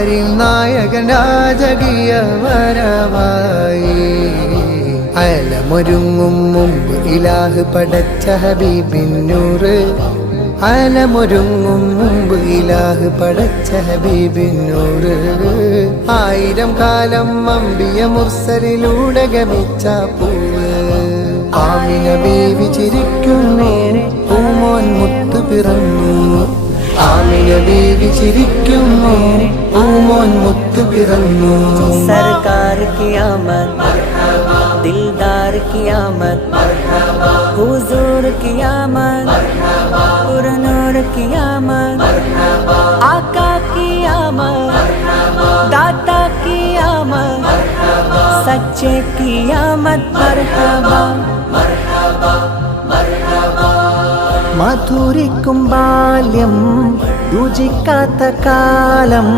പാരിൽ നായകൻ രാജകീയ വരവായി അലമൊരുങ്ങും മുമ്പ് ഇലാഹ് പടച്ച ഹബീബിന്നൂറ് അലമൊരുങ്ങും മുമ്പ് ഇലാഹ് പടച്ച ഹബീബിന്നൂറ് ആയിരം കാലം അമ്പിയ മുർസലിലൂടെ ഗമിച്ച പൂവ് ആമിന ബീവി ചിരിക്കുന്നു പൂമോൻ മുത്ത് പിറന്നു ആമിന ബീവി ചിരിക്കുന്നു പൂമോൻ മുത്ത് പിറന്നു सरकार की आमद दिलदार की आमद हुजूर की आमद पुरनूर की आमद आका की आमद दाता की आमद सच्चे की आमद मरहबा മധുരിക്കും ബാല്യം രുചിക്കാത്ത കാലം